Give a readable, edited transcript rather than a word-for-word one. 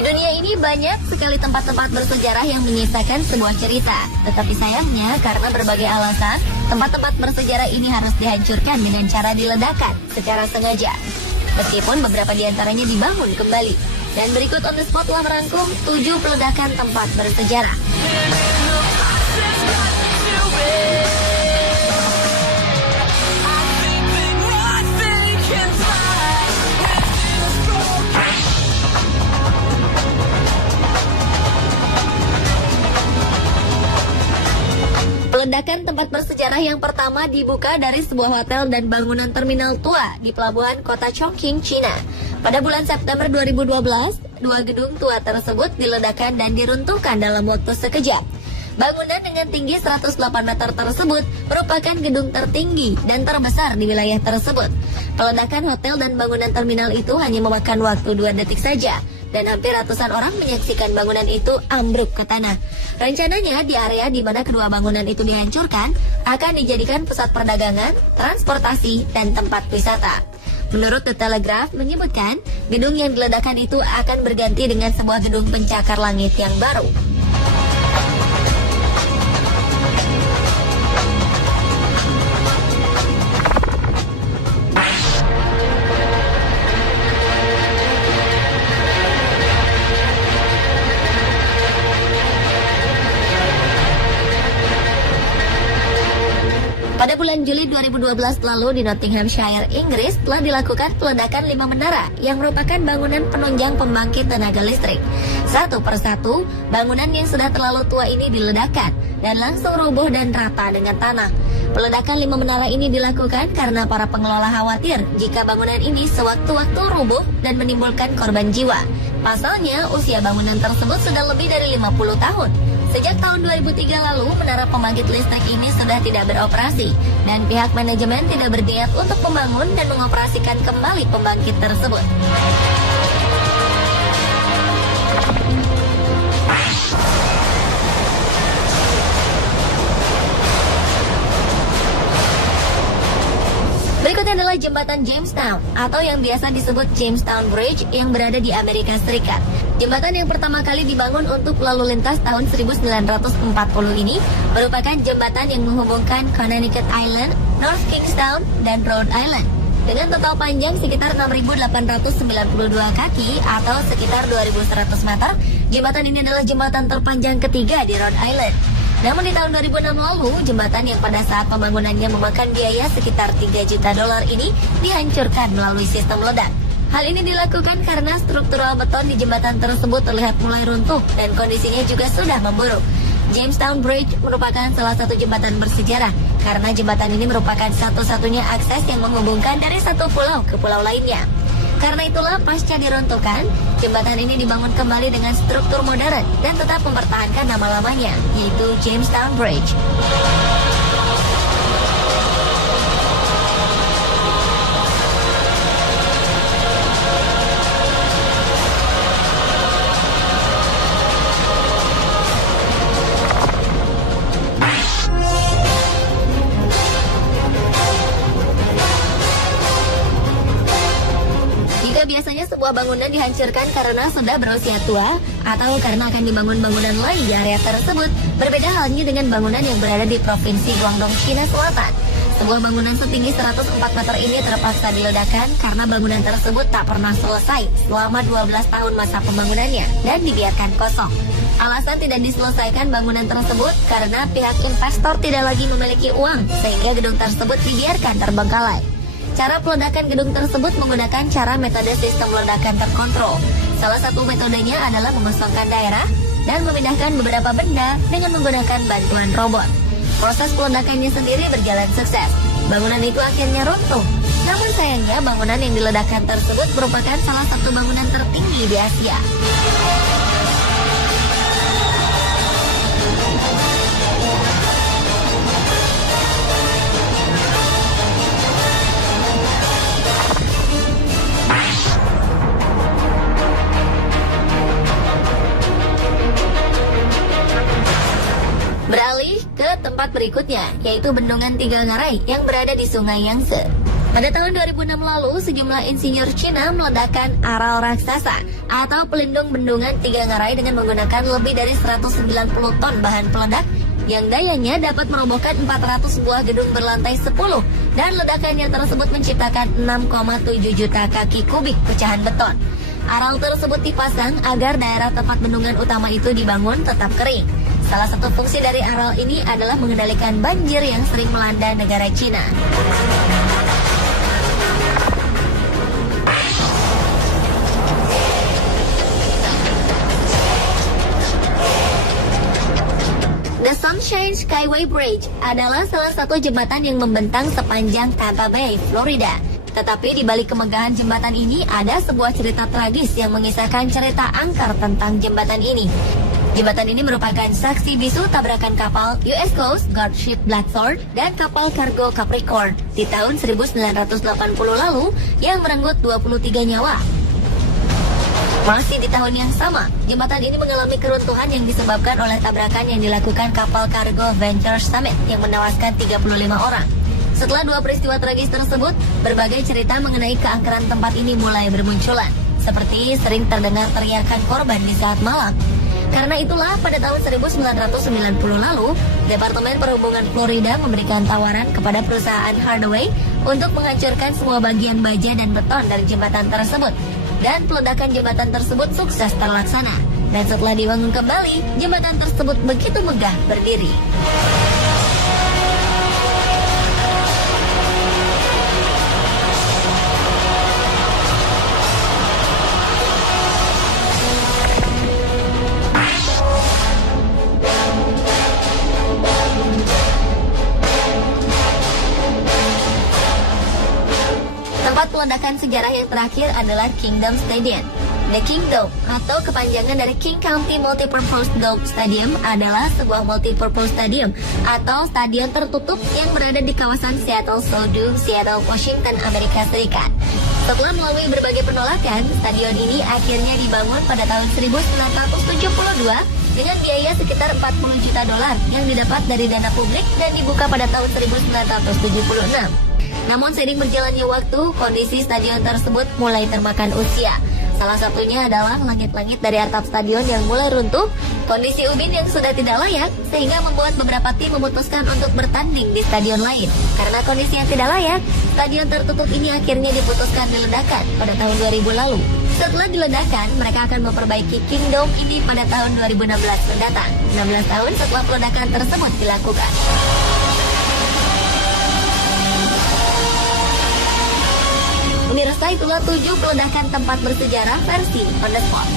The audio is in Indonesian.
Di dunia ini banyak sekali tempat-tempat bersejarah yang menyisakan sebuah cerita. Tetapi sayangnya karena berbagai alasan, tempat-tempat bersejarah ini harus dihancurkan dengan cara diledakkan secara sengaja. Meskipun beberapa di antaranya dibangun kembali. Dan berikut On The Spot telah merangkum 7 peledakan tempat bersejarah. Peledakan tempat bersejarah yang pertama dibuka dari sebuah hotel dan bangunan terminal tua di pelabuhan kota Chongqing, China. Pada bulan September 2012, 2 gedung tua tersebut diledakkan dan diruntuhkan dalam waktu sekejap. Bangunan dengan tinggi 108 meter tersebut merupakan gedung tertinggi dan terbesar di wilayah tersebut. Peledakan hotel dan bangunan terminal itu hanya memakan waktu 2 detik saja. Dan hampir ratusan orang menyaksikan bangunan itu ambruk ke tanah. Rencananya di area di mana kedua bangunan itu dihancurkan akan dijadikan pusat perdagangan, transportasi, dan tempat wisata. Menurut The Telegraph menyebutkan, gedung yang diledakkan itu akan berganti dengan sebuah gedung pencakar langit yang baru. Pada bulan Juli 2012 lalu di Nottinghamshire, Inggris telah dilakukan peledakan 5 menara yang merupakan bangunan penunjang pembangkit tenaga listrik. Satu persatu, bangunan yang sudah terlalu tua ini diledakkan dan langsung roboh dan rata dengan tanah. Peledakan 5 menara ini dilakukan karena para pengelola khawatir jika bangunan ini sewaktu-waktu roboh dan menimbulkan korban jiwa. Pasalnya, usia bangunan tersebut sudah lebih dari 50 tahun. Sejak tahun 2003 lalu, menara pembangkit listrik ini sudah tidak beroperasi dan pihak manajemen tidak berniat untuk membangun dan mengoperasikan kembali pembangkit tersebut. Berikutnya adalah jembatan Jamestown atau yang biasa disebut Jamestown Bridge yang berada di Amerika Serikat. Jembatan yang pertama kali dibangun untuk lalu lintas tahun 1940 ini merupakan jembatan yang menghubungkan Connecticut Island, North Kingstown, dan Rhode Island. Dengan total panjang sekitar 6.892 kaki atau sekitar 2.100 meter, jembatan ini adalah jembatan terpanjang ketiga di Rhode Island. Namun di tahun 2006 lalu, jembatan yang pada saat pembangunannya memakan biaya sekitar $3 juta ini dihancurkan melalui sistem ledak. Hal ini dilakukan karena struktural beton di jembatan tersebut terlihat mulai runtuh dan kondisinya juga sudah memburuk. Jamestown Bridge merupakan salah satu jembatan bersejarah karena jembatan ini merupakan satu-satunya akses yang menghubungkan dari satu pulau ke pulau lainnya. Karena itulah pasca diruntuhkan, jembatan ini dibangun kembali dengan struktur modern dan tetap mempertahankan nama lamanya, yaitu Jamestown Bridge. Biasanya sebuah bangunan dihancurkan karena sudah berusia tua atau karena akan dibangun bangunan lain di area tersebut. Berbeda halnya dengan bangunan yang berada di Provinsi Guangdong, China Selatan. Sebuah bangunan setinggi 104 meter ini terpaksa diledakkan karena bangunan tersebut tak pernah selesai selama 12 tahun masa pembangunannya dan dibiarkan kosong. Alasan tidak diselesaikan bangunan tersebut karena pihak investor tidak lagi memiliki uang sehingga gedung tersebut dibiarkan terbengkalai. Cara peledakan gedung tersebut menggunakan cara metode sistem ledakan terkontrol. Salah satu metodenya adalah mengosongkan daerah dan memindahkan beberapa benda dengan menggunakan bantuan robot. Proses peledakannya sendiri berjalan sukses. Bangunan itu akhirnya runtuh. Namun sayangnya bangunan yang diledakkan tersebut merupakan salah satu bangunan tertinggi di Asia. Beralih ke tempat berikutnya, yaitu Bendungan Tiga Ngarai yang berada di Sungai Yangtze. Pada tahun 2006 lalu, sejumlah insinyur Cina meledakkan aral raksasa atau pelindung bendungan Tiga Ngarai dengan menggunakan lebih dari 190 ton bahan peledak yang dayanya dapat merobohkan 400 buah gedung berlantai 10 dan ledakannya tersebut menciptakan 6,7 juta kaki kubik pecahan beton. Aral tersebut dipasang agar daerah tempat bendungan utama itu dibangun tetap kering. Salah satu fungsi dari aral ini adalah mengendalikan banjir yang sering melanda negara Cina. The Sunshine Skyway Bridge adalah salah satu jembatan yang membentang sepanjang Tampa Bay, Florida. Tetapi di balik kemegahan jembatan ini ada sebuah cerita tragis yang mengisahkan cerita angker tentang jembatan ini. Jembatan ini merupakan saksi bisu tabrakan kapal US Coast Guard Ship Blackthorn dan kapal kargo Capricorn di tahun 1980 lalu yang merenggut 23 nyawa. Masih di tahun yang sama, jembatan ini mengalami keruntuhan yang disebabkan oleh tabrakan yang dilakukan kapal kargo Venture Summit yang menewaskan 35 orang. Setelah dua peristiwa tragis tersebut, berbagai cerita mengenai keangkeran tempat ini mulai bermunculan, seperti sering terdengar teriakan korban di saat malam. Karena itulah pada tahun 1990 lalu, Departemen Perhubungan Florida memberikan tawaran kepada perusahaan Hardaway untuk menghancurkan semua bagian baja dan beton dari jembatan tersebut. Dan peledakan jembatan tersebut sukses terlaksana. Dan setelah dibangun kembali, jembatan tersebut begitu megah berdiri. Tempat peledakan sejarah yang terakhir adalah Kingdom Stadium. The Kingdom atau kepanjangan dari King County Multipurpose Dome Stadium adalah sebuah multipurpose stadium atau stadion tertutup yang berada di kawasan Seattle Sodu, Seattle, Washington, Amerika Serikat. Setelah melalui berbagai penolakan, stadion ini akhirnya dibangun pada tahun 1972 dengan biaya sekitar 40 juta dolar yang didapat dari dana publik dan dibuka pada tahun 1976. Namun seiring berjalannya waktu, kondisi stadion tersebut mulai termakan usia. Salah satunya adalah langit-langit dari atap stadion yang mulai runtuh, kondisi ubin yang sudah tidak layak, sehingga membuat beberapa tim memutuskan untuk bertanding di stadion lain. Karena kondisi yang tidak layak, stadion tertutup ini akhirnya diputuskan diledakkan pada tahun 2000 lalu. Setelah diledakkan, mereka akan memperbaiki Kingdom ini pada tahun 2016 mendatang, 16 tahun setelah peledakan tersebut dilakukan. Pemirsa, itulah 7 peledakan tempat bersejarah versi On The Spot.